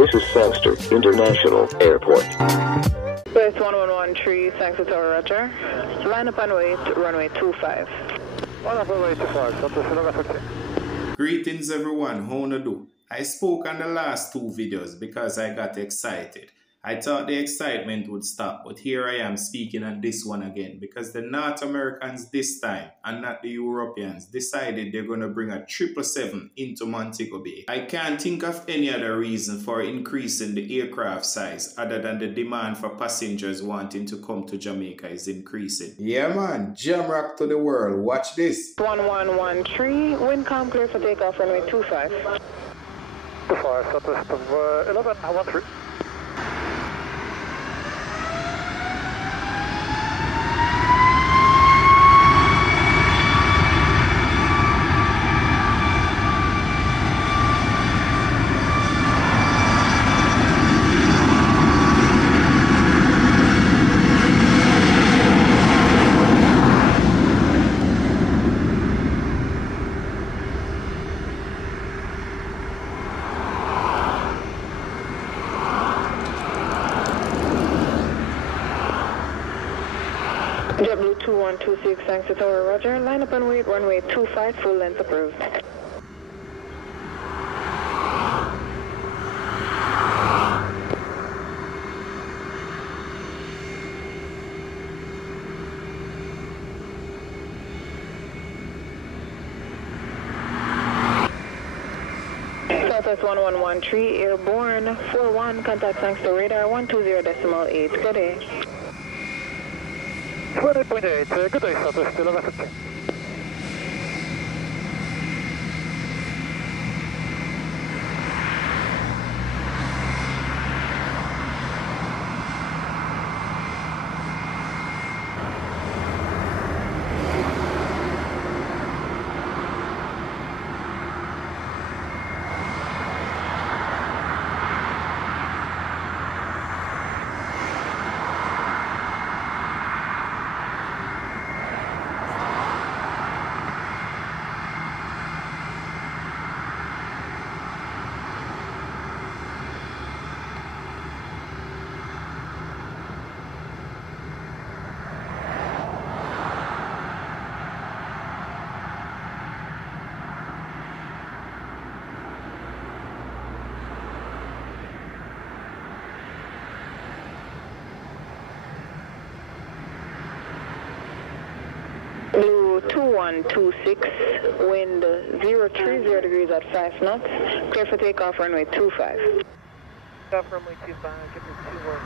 This is Sangster International Airport. West 1113, Sangster Tower, Roger. Line up and wait, runway 25. Line up and wait 25, Sangster 15. Greetings everyone, how do you do? I spoke on the last two videos because I got excited. I thought the excitement would stop, but here I am speaking on this one again because the North Americans this time, and not the Europeans, decided they're going to bring a 777 into Montego Bay. I can't think of any other reason for increasing the aircraft size other than the demand for passengers wanting to come to Jamaica is increasing. Yeah man, jam rock to the world, watch this. 1113, wind calm clear for takeoff, runway 25. 25, Southwest of 11, 13. W2126, Sangster Tower, Roger. Line up and wait, runway 25, full length approved. Southwest 1113, airborne 41, contact Sangster radar 120.8. Good day. 20.8, good day, Southwest 1115. Blue 2126, wind 030 degrees at 5 knots, clear for takeoff, runway 25. Takeoff, runway 25, give me 21.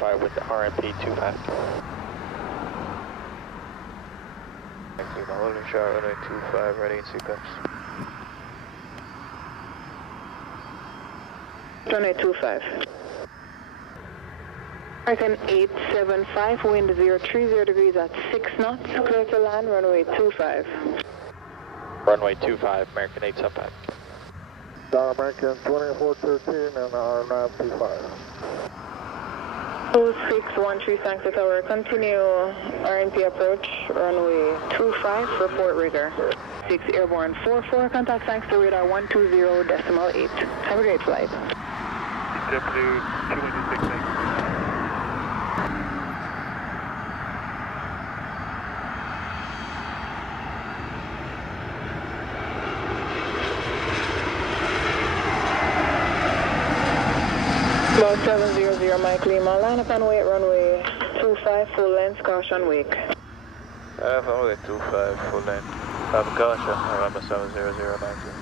Fire with the RMP 25. Holding shot, runway 25, ready in sequence. Runway 25. American 875, wind 030 degrees at 6 knots, clear to land, runway 25. Runway 25, American 875. American 2413 and RNAV 25. 2613, Sangster Tower, continue RNP approach, runway 25 for Fort Rigger. 6 airborne 44, contact Sangster radar 120.8. Have a great flight. W2126. About 700 Mike Lima, line up and wait, runway 25, full length, caution wake. Runway 25, full length. Gotcha. November 70090.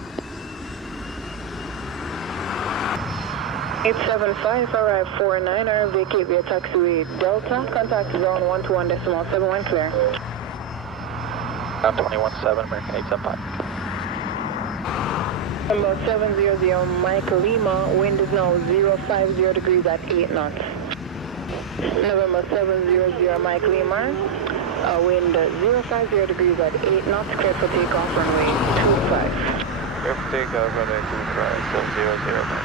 875, arrive 49er, vacate via taxiway Delta, contact zone 121.71 clear. Ground 217, American 875. Number 700 Mike Lima, wind is now 050 degrees at 8 knots. November 700 Mike Lima, wind 050 degrees at 8 knots, clear for takeoff runway 25. Clear for takeoff runway 25, 700 Mike.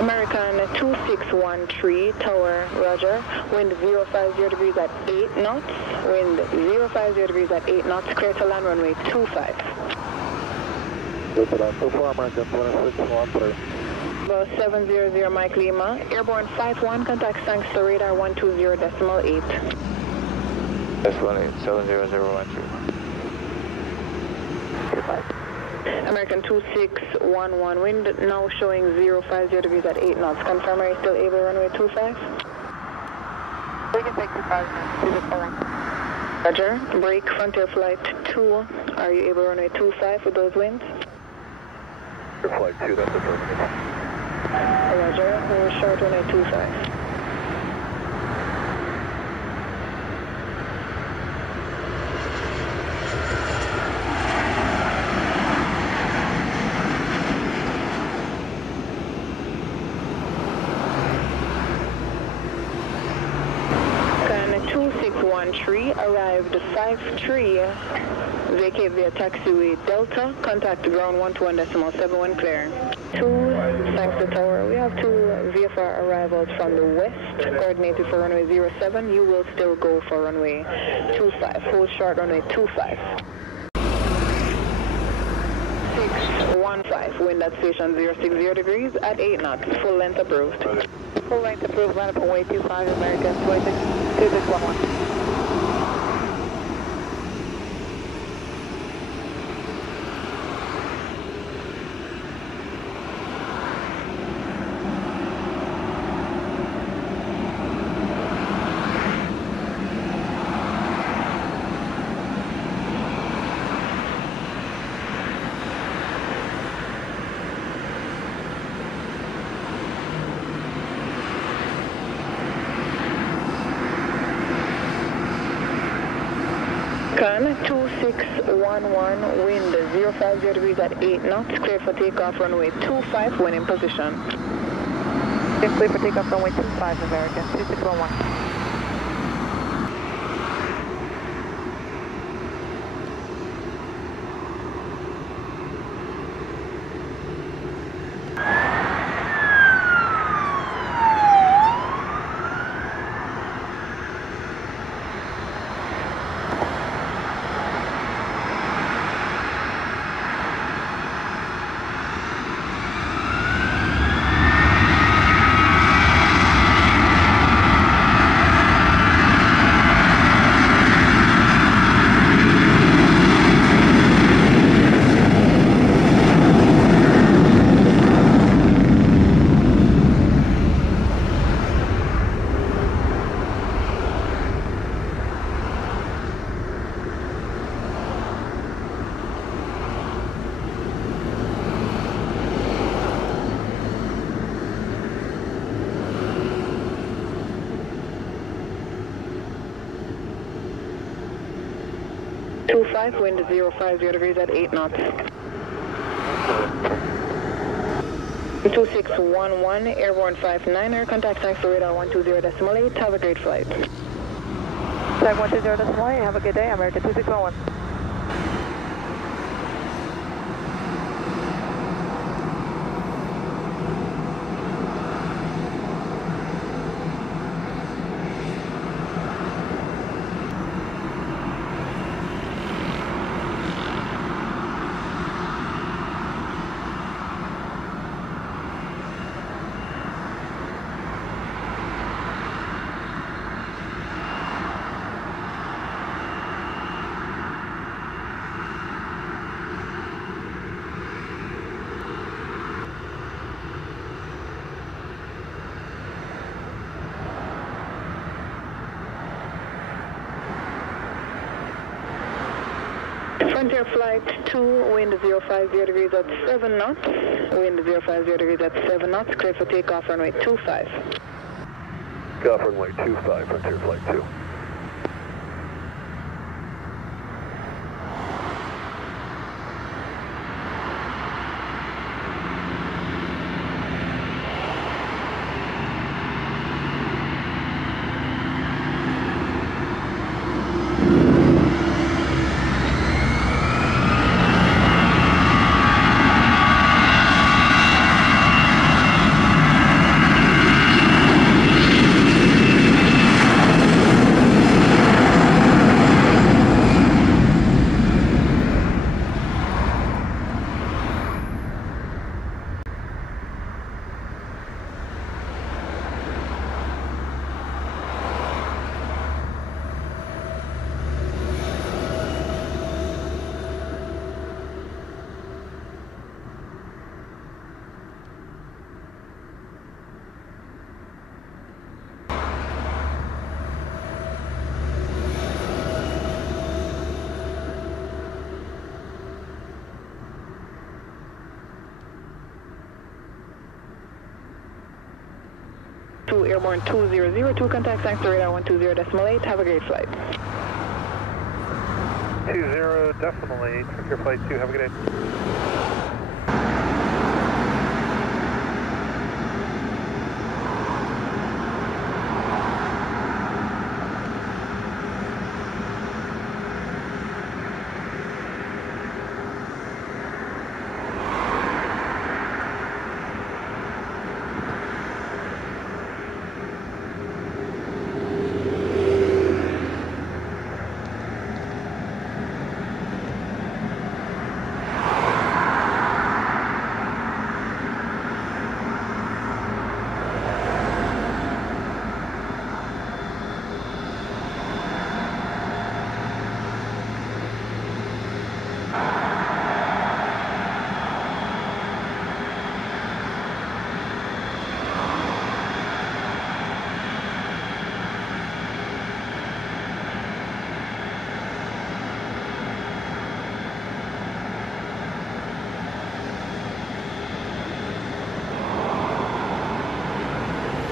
American 2613 tower, roger. Wind 050 degrees at 8 knots. Wind 050 degrees at 8 knots. Clear to land runway 25. So far, American 2613. About 700 Mike Lima. Airborne 51, contact thanks to radar 120.8. That's 70012. American 2611, wind now showing 050 degrees at 8 knots. Confirm, are you still able runway 25? We can take 25 minutes. Roger. Break Frontier Flight 2. Are you able runway 25 with those winds? Flight 2, that's affirmative. Roger. We're short runway 25. Can 2613 arrived 53, vacate via taxiway Delta, contact ground 121.71 clear. 2, thanks to tower. We have 2 VFR arrivals from the west, coordinated for runway 07. You will still go for runway 25. Hold short runway 25. 615, wind at station 060 degrees at 8 knots. Full length approved. Full length approved, line up away 25, American 2611. Can 2611, wind 050 degrees at 8 knots, clear for takeoff runway 25 when in position. Clear for takeoff runway 25, American 2611. Wind 050 degrees at 8 knots. 2611, airborne 59er, contact thanks to radar 120.8. Have a great flight. Tag 120.8, have a good day, American 2611. Frontier Flight 2, wind 050 degrees at 7 knots. Wind 050 degrees at 7 knots. Clear for takeoff runway 25. Takeoff runway 25, Frontier Flight 2. Airborne 2002, contact thanks to radar 120.8. Have a great flight. 20.8, Frontier Flight 2, have a good day.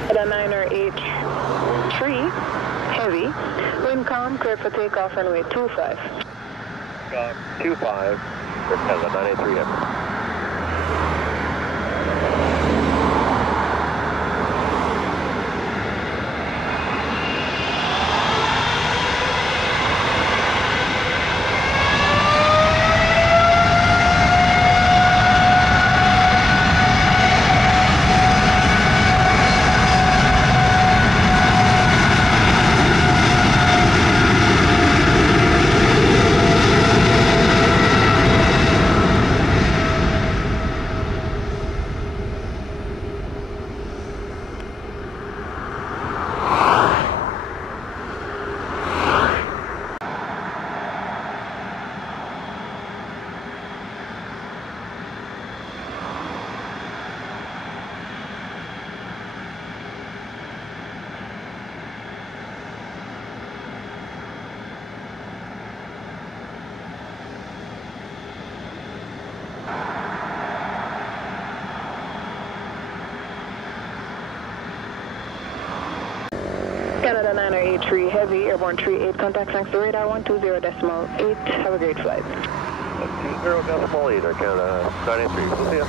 The 9er H3, heavy, wind calm, clear for takeoff runway 25. 25, Canada 983 heavy. Canada 9er H3 heavy, airborne 38, contact thanks to radar 120.8. Have a great flight. 120.8, Canada 983, we'll see ya.